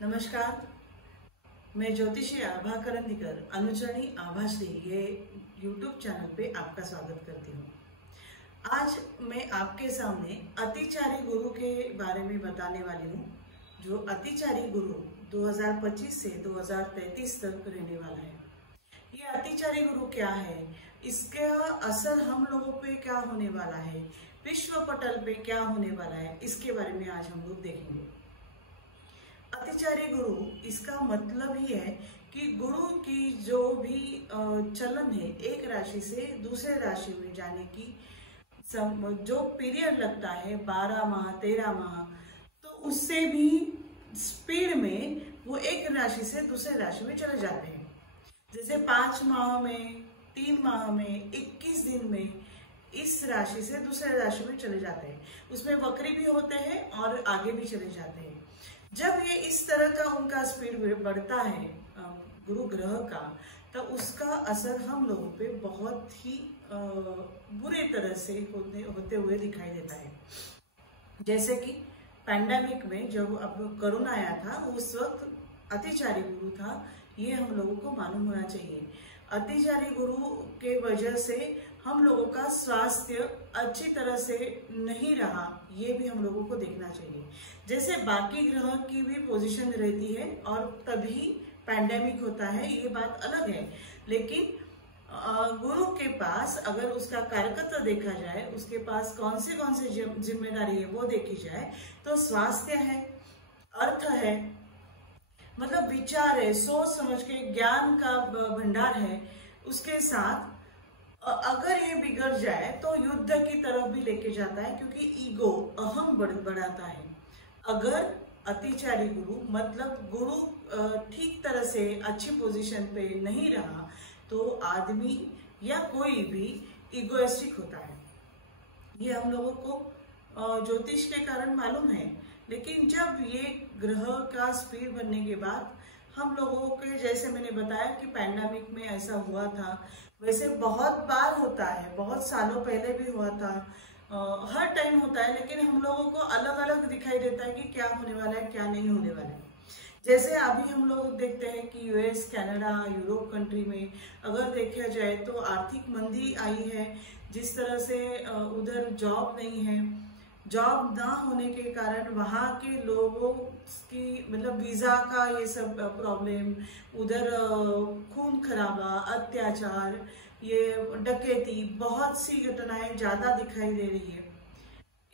नमस्कार। मैं ज्योतिषी आभा करंदीकर अनुचरणी आभाश्री ये YouTube चैनल पे आपका स्वागत करती हूँ। आज मैं आपके सामने अतिचारी गुरु के बारे में बताने वाली हूँ, जो अतिचारी गुरु 2025 से 2033 तक रहने वाला है। ये अतिचारी गुरु क्या है, इसका असर हम लोगों पे क्या होने वाला है, विश्व पटल पे क्या होने वाला है, इसके बारे में आज हम लोग देखेंगे। अतिचारी गुरु, इसका मतलब ही है कि गुरु की जो भी चलन है एक राशि से दूसरे राशि में जाने की जो पीरियड लगता है 12 माह 13 माह, तो उससे भी स्पीड में वो एक राशि से दूसरे राशि में चले जाते हैं। जैसे 5 माह में, 3 माह में, 21 दिन में इस राशि से दूसरे राशि में चले जाते हैं। उसमें वक्री भी होते हैं और आगे भी चले जाते हैं। जब ये इस तरह का उनका स्पीड बढ़ता है गुरु ग्रह का, तो उसका असर हम लोगों पे बहुत ही बुरे तरह से होते हुए दिखाई देता है। जैसे कि पैंडेमिक में जब अब कोरोना आया था, उस वक्त अतिचारी गुरु था, ये हम लोगों को मालूम होना चाहिए। अतिचारी गुरु के वजह से हम लोगों का स्वास्थ्य अच्छी तरह से नहीं रहा, ये भी हम लोगों को देखना चाहिए। जैसे बाकी ग्रह की भी पोजीशन रहती है और तभी पैंडेमिक होता है, ये बात अलग है। लेकिन गुरु के पास अगर उसका कारकत्व देखा जाए, उसके पास कौन से जिम्मेदारी है वो देखी जाए, तो स्वास्थ्य है, अर्थ है, मतलब विचार है, सोच समझ के ज्ञान का भंडार है। उसके साथ अगर ये बिगड़ जाए तो युद्ध की तरफ भी लेके जाता है, क्योंकि ईगो, अहम बढ़ाता है। अगर अतिचारी गुरु मतलब गुरु ठीक तरह से अच्छी पोजीशन पे नहीं रहा, तो आदमी या कोई भी इगोइस्टिक होता है। ये हम लोगों को ज्योतिष के कारण मालूम है। लेकिन जब ये ग्रह का स्पीड बनने के बाद हम लोगों के, जैसे मैंने बताया कि पैंडेमिक में ऐसा हुआ था, वैसे बहुत बार होता है, बहुत सालों पहले भी हुआ था, हर टाइम होता है। लेकिन हम लोगों को अलग अलग दिखाई देता है कि क्या होने वाला है, क्या नहीं होने वाला है। जैसे अभी हम लोग देखते हैं कि यूएस, कनाडा, यूरोप कंट्री में अगर देखा जाए तो आर्थिक मंदी आई है। जिस तरह से उधर जॉब नहीं है, जॉब ना होने के कारण वहाँ के लोगों की मतलब वीजा का ये सब प्रॉब्लम, उधर खून खराबा, अत्याचार, ये डकैती, बहुत सी घटनाएं ज्यादा दिखाई दे रही है।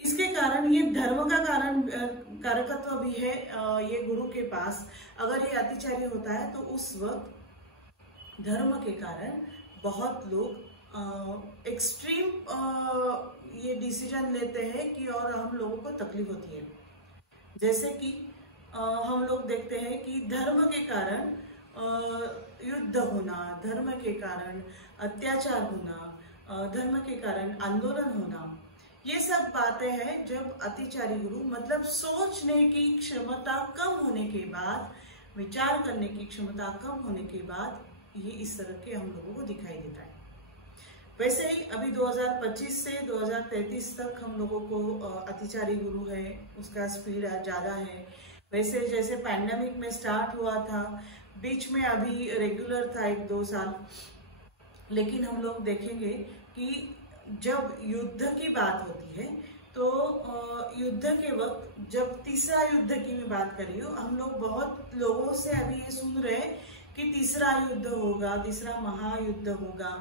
इसके कारण ये धर्म का कारकत्व भी है ये गुरु के पास। अगर ये अतिचारी होता है तो उस वक्त धर्म के कारण बहुत लोग एक्सट्रीम ये डिसीजन लेते हैं कि और हम लोगों को तकलीफ होती है। जैसे कि हम लोग देखते हैं कि धर्म के कारण युद्ध होना, धर्म के कारण अत्याचार होना, धर्म के कारण आंदोलन होना, ये सब बातें हैं जब अतिचारी गुरु मतलब सोचने की क्षमता कम होने के बाद, विचार करने की क्षमता कम होने के बाद ये इस तरह के हम लोगों को दिखाई देता है। वैसे ही अभी 2025 से 2033 तक हम लोगों को अतिचारी गुरु है, उसका स्पीड ज्यादा है। वैसे जैसे पैंडेमिक में स्टार्ट हुआ था, बीच में अभी रेगुलर था 1-2 साल। लेकिन हम लोग देखेंगे कि जब युद्ध की बात होती है तो युद्ध के वक्त जब तीसरा युद्ध की मैं बात कर रही हूँ, हम लोग बहुत लोगों से अभी ये सुन रहे हैं कि तीसरा युद्ध होगा, तीसरा महायुद्ध होगा,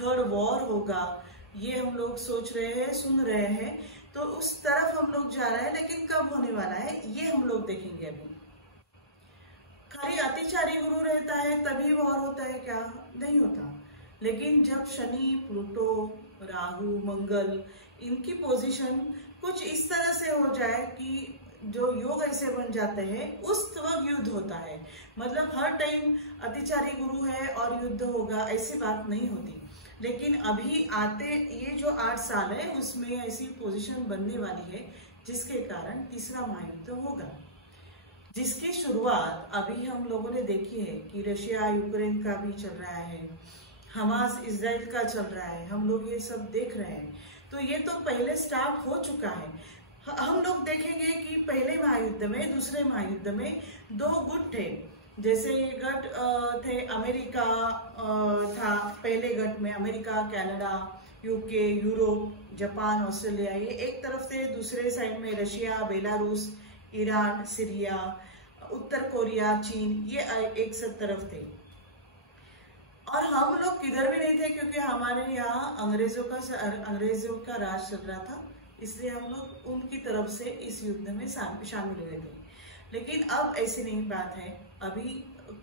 थर्ड वॉर होगा, ये हम लोग सोच रहे हैं, सुन रहे हैं। तो उस तरफ हम लोग जा रहे हैं, लेकिन कब होने वाला है ये हम लोग देखेंगे। अभी खाली अतिचारी गुरु रहता है तभी वॉर होता है क्या? नहीं होता। लेकिन जब शनि, प्लूटो, राहु, मंगल, इनकी पोजीशन कुछ इस तरह से हो जाए कि जो योग ऐसे बन जाते हैं, उस वक्त युद्ध होता है। मतलब हर टाइम अतिचारी गुरु है और युद्ध होगा, ऐसी बात नहीं होती। लेकिन अभी आते ये जो 8 साल है उसमें ऐसी पोजीशन बनने वाली है, जिसके कारण तीसरा महायुद्ध होगा, जिसकी शुरुआत अभी हम लोगों ने देखी है कि रशिया यूक्रेन का भी चल रहा है, हमास इजराइल का चल रहा है, हम लोग ये सब देख रहे हैं। तो ये तो पहले स्टार्ट हो चुका है। हम लोग देखेंगे कि पहले महायुद्ध में, दूसरे महायुद्ध में दो गुट थे। जैसे ये गट थे, अमेरिका था पहले गट में, America, Canada, UK, Europe, Japan, Australia, ये एक तरफ थे। दूसरे साइड में रशिया, बेलारूस, ईरान, सीरिया, उत्तर कोरिया, चीन, ये एक सब तरफ थे। और हम लोग किधर भी नहीं थे, क्योंकि हमारे यहाँ अंग्रेजों का राज चल रहा था, इसलिए हम लोग उनकी तरफ से इस युद्ध में शामिल हुए थे। लेकिन अब ऐसी नहीं बात है। अभी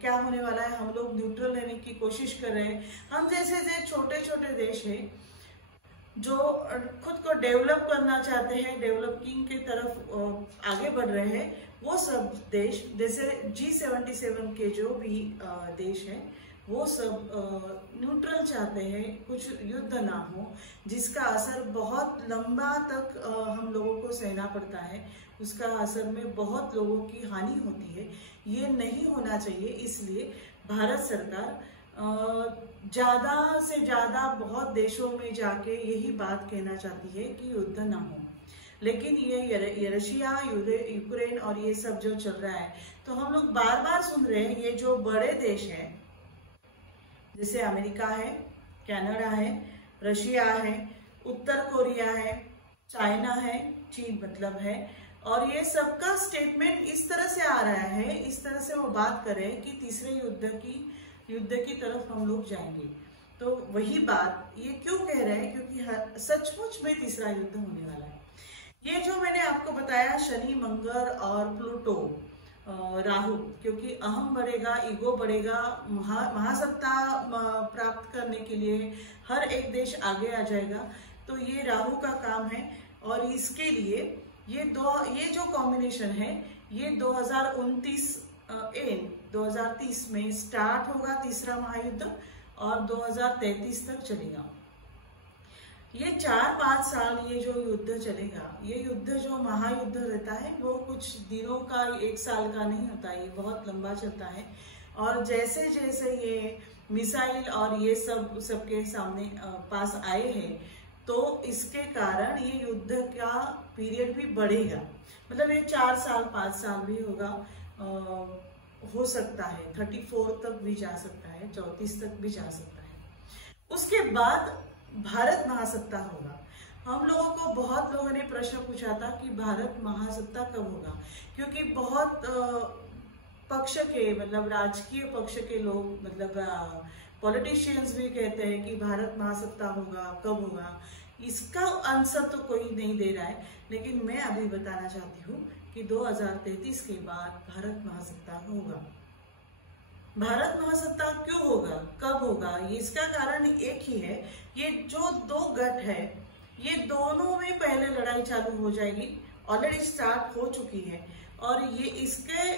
क्या होने वाला है, हम लोग न्यूट्रल रहने की कोशिश कर रहे हैं। हम जैसे छोटे छोटे देश हैं जो खुद को डेवलप करना चाहते हैं, डेवलपिंग की तरफ आगे बढ़ रहे हैं, वो सब देश, जैसे G77 के जो भी देश हैं, वो सब न्यूट्रल चाहते हैं, कुछ युद्ध ना हो जिसका असर बहुत लंबा तक हम लोगों को सहना पड़ता है, उसका असर में बहुत लोगों की हानि होती है। ये नहीं होना चाहिए, इसलिए भारत सरकार ज्यादा से ज्यादा बहुत देशों में जाके यही बात कहना चाहती है कि युद्ध ना हो। लेकिन ये रशिया, यूक्रेन और ये सब जो चल रहा है, तो हम लोग बार बार सुन रहे हैं, ये जो बड़े देश हैं जैसे अमेरिका है, कनाडा है, रशिया है, उत्तर कोरिया है, चाइना है, चीन मतलब है, और ये सबका स्टेटमेंट इस तरह से आ रहा है, इस तरह से वो बात कर रहे हैं कि तीसरे युद्ध की तरफ हम लोग जाएंगे। तो वही बात ये क्यों कह रहे हैं, क्योंकि सचमुच में तीसरा युद्ध होने वाला है। ये जो मैंने आपको बताया, शनि, मंगल और प्लूटो, राहु, क्योंकि अहम बढ़ेगा, ईगो बढ़ेगा, महासत्ता प्राप्त करने के लिए हर एक देश आगे आ जाएगा। तो ये राहु का काम है, और इसके लिए ये जो कॉम्बिनेशन है, ये 2030 में स्टार्ट होगा तीसरा महायुद्ध, और 2033 तक चलेगा। ये 4-5 साल ये जो युद्ध चलेगा, ये युद्ध जो महायुद्ध रहता है वो कुछ दिनों का, 1 साल का नहीं होता, ये बहुत लंबा चलता है। और जैसे जैसे ये मिसाइल और ये सब सबके सामने पास आए हैं, तो इसके कारण ये युद्ध का पीरियड भी बढ़ेगा। मतलब ये 4 साल 5 साल भी होगा, हो सकता है 34 तक भी जा सकता है, 34 तक भी जा सकता है। उसके बाद भारत महासत्ता होगा। हम लोगों को बहुत लोगों ने प्रश्न पूछा था कि भारत महासत्ता कब होगा, क्योंकि बहुत पक्ष के, मतलब राजकीय पक्ष के लोग, मतलब पॉलिटिशियंस भी कहते हैं कि भारत महासत्ता होगा, कब होगा। इसका आंसर तो कोई नहीं दे रहा है, लेकिन मैं अभी बताना चाहती हूँ कि 2033 के बाद भारत महासत्ता होगा। भारत महासत्ता क्यों होगा, कब होगा, इसका कारण एक ही है। ये जो 2 गट है, ये दोनों में पहले लड़ाई चालू हो जाएगी, ऑलरेडी स्टार्ट हो चुकी है। और ये इसके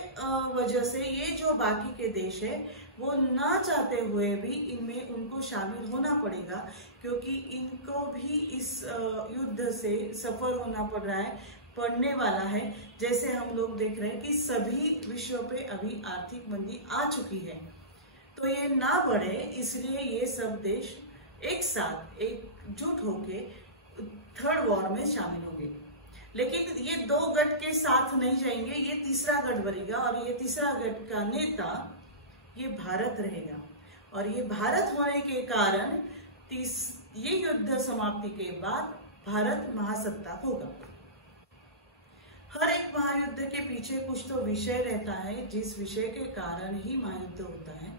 वजह से ये जो बाकी के देश है, वो ना चाहते हुए भी इनमें उनको शामिल होना पड़ेगा, क्योंकि इनको भी इस युद्ध से सफर होना पड़ने वाला है। जैसे हम लोग देख रहे हैं कि सभी विषयों पे अभी आर्थिक मंदी आ चुकी है, तो ये ना बढ़े, इसलिए ये सब देश एक साथ एकजुट होके 3rd वॉर में शामिल होंगे। लेकिन ये 2 गट के साथ नहीं जाएंगे, ये तीसरा गट बनेगा, और ये तीसरा गट का नेता ये भारत रहेगा। और ये भारत होने के कारण ये युद्ध समाप्ति के बाद भारत महासत्ता होगा। हर एक महायुद्ध के पीछे कुछ तो विषय रहता है, जिस विषय के कारण ही महायुद्ध होता है।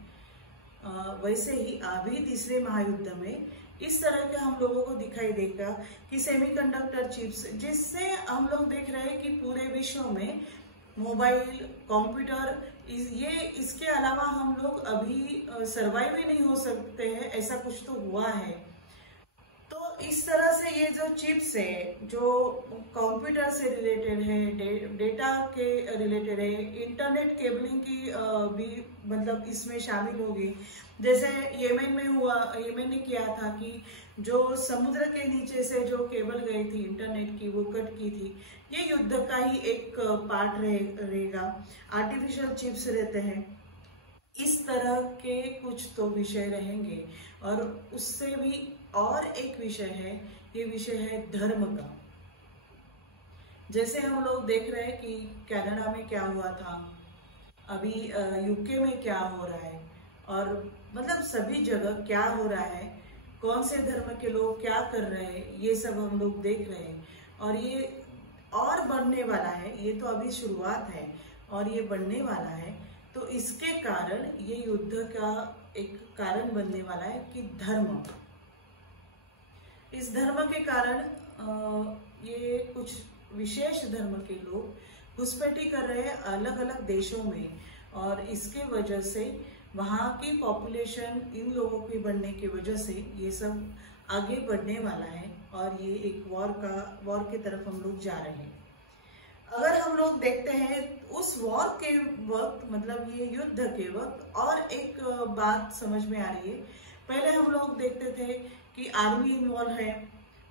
वैसे ही अभी तीसरे महायुद्ध में इस तरह के हम लोगों को दिखाई देगा कि सेमीकंडक्टर चिप्स, जिससे हम लोग देख रहे हैं कि पूरे विश्व में मोबाइल, कंप्यूटर, इसके अलावा हम लोग अभी सरवाइव ही नहीं हो सकते हैं, ऐसा कुछ तो हुआ है। तो इस तरह से ये जो चिप्स है, जो कंप्यूटर से रिलेटेड है, डेटा के रिलेटेड है, इंटरनेट केबलिंग की भी मतलब इसमें शामिल होगी। जैसे येमेन में हुआ, येमेन ने किया था कि जो समुद्र के नीचे से जो केबल गई थी इंटरनेट की, वो कट की थी। ये युद्ध का ही एक पार्ट रहेगा। आर्टिफिशियल चिप्स रहते हैं, इस तरह के कुछ तो विषय रहेंगे। और उससे भी और एक विषय है, ये विषय है धर्म का। जैसे हम लोग देख रहे हैं कि कनाडा में क्या हुआ था, अभी यूके में क्या हो रहा है, और मतलब सभी जगह क्या हो रहा है, कौन से धर्म के लोग क्या कर रहे हैं, ये सब हम लोग देख रहे हैं। और ये और बढ़ने वाला है, ये तो अभी शुरुआत है और ये बढ़ने वाला है। तो इसके कारण ये युद्ध का एक कारण बनने वाला है कि धर्म, इस धर्म के कारण ये कुछ विशेष धर्म के लोग घुसपैठी कर रहे हैं अलग अलग देशों में, और इसके वजह से वहाँ की पॉपुलेशन इन लोगों के बढ़ने की वजह से ये सब आगे बढ़ने वाला है और ये एक वॉर के तरफ हम लोग जा रहे हैं। अगर हम लोग देखते हैं उस वॉर के वक्त, मतलब ये युद्ध के वक्त, और एक बात समझ में आ रही है। पहले हम लोग देखते थे कि आर्मी इन्वॉल्व है,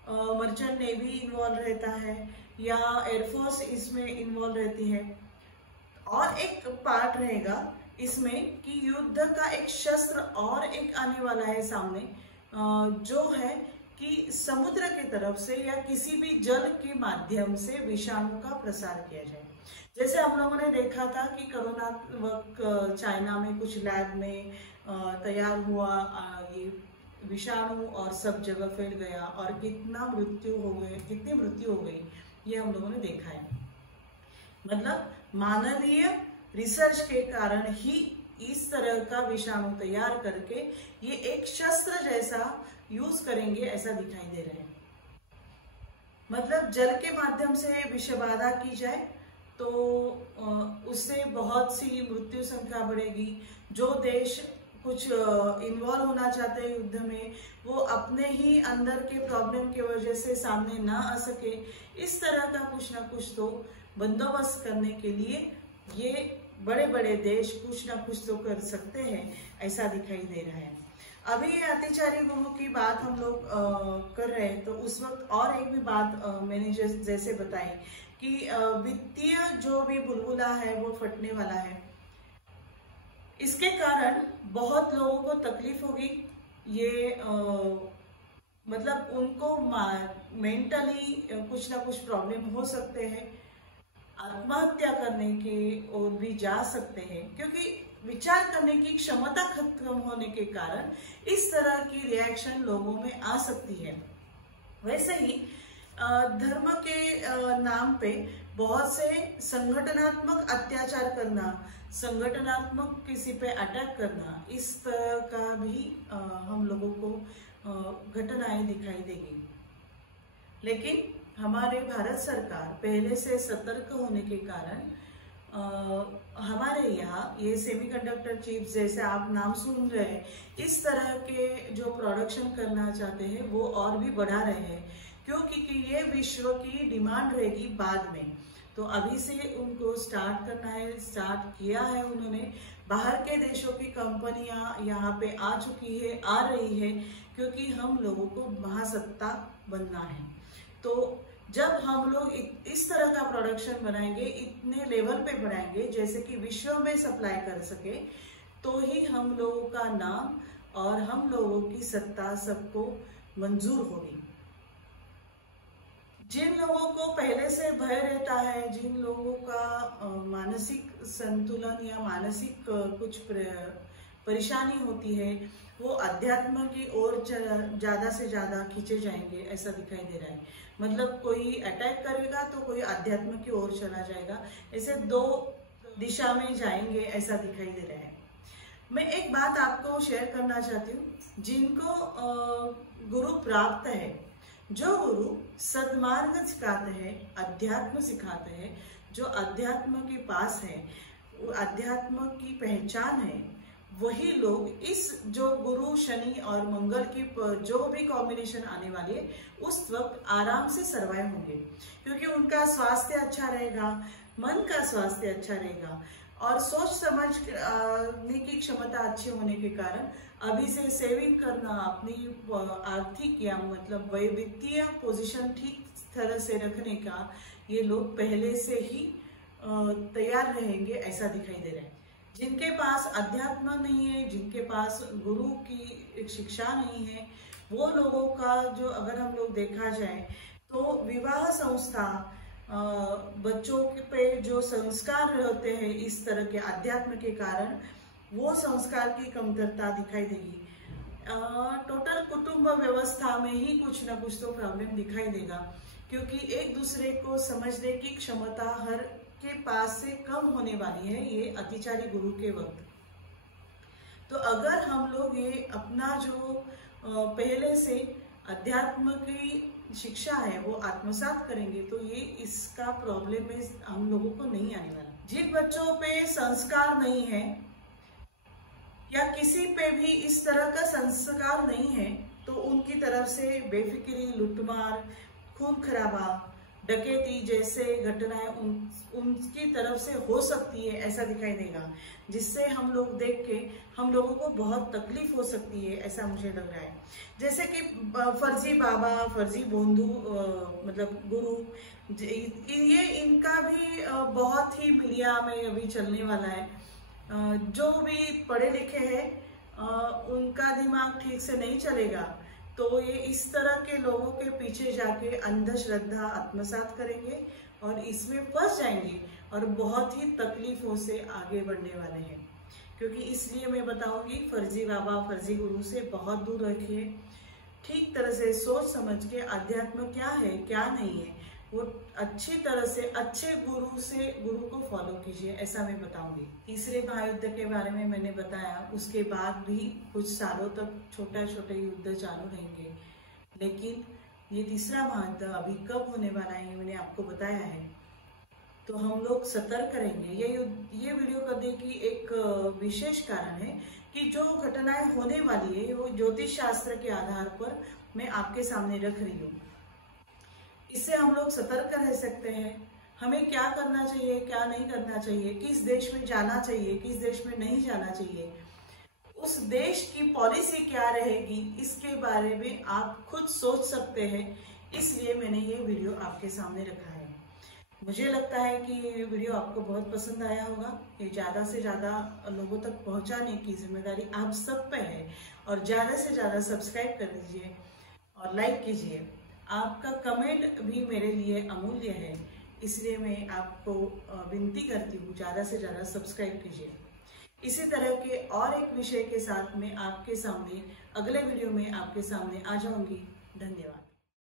मर्चेंट नेवी इन्वॉल्व रहता है, या एयरफोर्स इसमें इन्वॉल्व रहती है, और एक पार्ट रहेगा इसमें कि युद्ध का एक शस्त्र और एक आने वाला है सामने, जो है कि समुद्र की तरफ से या किसी भी जल के माध्यम से विषाणु का प्रसार किया जाए। जैसे हम लोगों ने देखा था कि कोरोना वक्त चाइना में कुछ लैब में तैयार हुआ ये विषाणु और सब जगह फैल गया, और कितनी मृत्यु हो गई, ये हम लोगों ने देखा है। मतलब मानवीय रिसर्च के कारण ही इस तरह का विषाणु तैयार करके ये एक शस्त्र जैसा यूज करेंगे, ऐसा दिखाई दे रहा है। मतलब जल के माध्यम से विषबाधा की जाए तो उससे बहुत सी मृत्यु संख्या बढ़ेगी। जो देश कुछ इन्वॉल्व होना चाहते हैं युद्ध में, वो अपने ही अंदर के प्रॉब्लम की वजह से सामने ना आ सके, इस तरह का कुछ ना कुछ तो बंदोबस्त करने के लिए ये बड़े बड़े देश कुछ ना कुछ तो कर सकते हैं, ऐसा दिखाई दे रहा है। अभी ये अतिचारी गुरु की बात हम लोग कर रहे हैं, तो उस वक्त और एक भी बात मैंने जैसे बताई कि वित्तीय जो भी बुलबुला है वो फटने वाला है। इसके कारण बहुत लोगों को तकलीफ होगी, ये मतलब उनको मेंटली कुछ ना कुछ प्रॉब्लम हो सकते हैं, आत्महत्या करने की ओर भी जा सकते हैं, क्योंकि विचार करने की क्षमता खत्म होने के कारण इस तरह की रिएक्शन लोगों में आ सकती है। वैसे ही धर्म के नाम पे बहुत से संगठनात्मक अत्याचार करना, संगठनात्मक किसी पे अटैक करना, इस तरह का भी हम लोगों को घटनाएं दिखाई देगी। लेकिन हमारे भारत सरकार पहले से सतर्क होने के कारण हमारे यहाँ ये सेमीकंडक्टर चिप्स जैसे आप नाम सुन रहे हैं, इस तरह के जो प्रोडक्शन करना चाहते हैं वो और भी बढ़ा रहे हैं, क्योंकि ये विश्व की डिमांड रहेगी बाद में। तो अभी से उनको स्टार्ट करना है, स्टार्ट किया है उन्होंने। बाहर के देशों की कंपनियां यहाँ पे आ चुकी है, आ रही है, क्योंकि हम लोगों को महासत्ता बनना है। तो जब हम लोग इस तरह का प्रोडक्शन बनाएंगे, इतने लेवल पे बढ़ाएंगे जैसे कि विश्व में सप्लाई कर सके, तो ही हम लोगों का नाम और हम लोगों की सत्ता सबको मंजूर होगी। जिन लोगों को पहले से भय रहता है, जिन लोगों का मानसिक संतुलन या मानसिक कुछ परेशानी होती है, वो अध्यात्म की ओर ज्यादा से ज्यादा खींचे जाएंगे, ऐसा दिखाई दे रहा है। मतलब कोई अटैक करेगा तो कोई अध्यात्म की ओर चला जाएगा, ऐसे दो दिशा में जाएंगे, ऐसा दिखाई दे रहा है। मैं एक बात आपको शेयर करना चाहती हूँ। जिनको गुरु प्राप्त है, जो गुरु सद्मार्ग सिखाते हैं, अध्यात्म सिखाते हैं, जो अध्यात्म के पास है, अध्यात्म की पहचान है, वही लोग इस जो गुरु शनि और मंगल की जो भी कॉम्बिनेशन आने वाली है, उस वक्त आराम से सर्वाइव होंगे, क्योंकि उनका स्वास्थ्य अच्छा रहेगा, मन का स्वास्थ्य अच्छा रहेगा, और सोच समझने की क्षमता अच्छी होने के कारण अभी से सेविंग करना, अपनी आर्थिक या मतलब वित्तीय पोजीशन ठीक तरह से रखने का ये लोग पहले से ही तैयार रहेंगे, ऐसा दिखाई दे रहा है। जिनके पास अध्यात्म नहीं है, जिनके पास गुरु की शिक्षा नहीं है, वो लोगों का जो अगर हम लोग देखा जाए तो विवाह संस्था बच्चों पे जो संस्कार होते हैं इस तरह के अध्यात्म के कारण, वो संस्कार की कमतरता दिखाई देगी। टोटल कुटुंब व्यवस्था में ही कुछ ना कुछ तो प्रॉब्लम दिखाई देगा, क्योंकि एक दूसरे को समझने की क्षमता हर के पास से कम होने वाली है ये अतिचारी गुरु के वक्त। तो अगर हम लोग ये अपना जो पहले से अध्यात्म की शिक्षा है वो आत्मसात करेंगे तो ये इसका प्रॉब्लम में हम लोगों को नहीं आने वाला। जिन बच्चों पे संस्कार नहीं है या किसी पे भी इस तरह का संस्कार नहीं है तो उनकी तरफ से बेफिक्री, लूटमार, खून खराबा, डकैती जैसे घटनाएं उनकी तरफ से हो सकती है ऐसा दिखाई देगा, जिससे हम लोग देख के हम लोगों को बहुत तकलीफ हो सकती है ऐसा मुझे लग रहा है। जैसे कि फर्जी बाबा, फर्जी बंधु, मतलब गुरु, ये इनका भी बहुत ही मीडिया में अभी चलने वाला है। जो भी पढ़े लिखे हैं उनका दिमाग ठीक से नहीं चलेगा तो ये इस तरह के लोगों के पीछे जाके अंधश्रद्धा आत्मसात करेंगे और इसमें फंस जाएंगे और बहुत ही तकलीफों से आगे बढ़ने वाले हैं। क्योंकि इसलिए मैं बताऊंगी, फर्जी बाबा, फर्जी गुरु से बहुत दूर रखिए। ठीक तरह से सोच समझ के अध्यात्म क्या है क्या नहीं है वो अच्छी तरह से अच्छे गुरु को फॉलो कीजिए, ऐसा मैं बताऊंगी। तीसरे महायुद्ध के बारे में मैंने बताया, उसके बाद भी कुछ सालों तक छोटे छोटे युद्ध चालू रहेंगे, लेकिन ये तीसरा महायुद्ध अभी कब होने वाला है मैंने आपको बताया है। तो हम लोग सतर्क रहेंगे। ये वीडियो करने की एक विशेष कारण है कि जो घटनाएं होने वाली है वो ज्योतिष शास्त्र के आधार पर मैं आपके सामने रख रही हूँ। इससे हम लोग सतर्क रह सकते हैं। हमें क्या करना चाहिए, क्या नहीं करना चाहिए, किस देश में जाना चाहिए, किस देश में नहीं जाना चाहिए, उस देश की पॉलिसी क्या रहेगी, इसके बारे में आप खुद सोच सकते हैं। इसलिए मैंने ये वीडियो आपके सामने रखा है। मुझे लगता है कि ये वीडियो आपको बहुत पसंद आया होगा। ये ज़्यादा से ज़्यादा लोगों तक पहुंचाने की जिम्मेदारी आप सब पे है और ज़्यादा से ज़्यादा सब्सक्राइब कर दीजिए और लाइक कीजिए। आपका कमेंट भी मेरे लिए अमूल्य है, इसलिए मैं आपको विनती करती हूँ ज़्यादा से ज़्यादा सब्सक्राइब कीजिए। इसी तरह के और एक विषय के साथ मैं आपके सामने अगले वीडियो में आपके सामने आ जाऊंगी। धन्यवाद।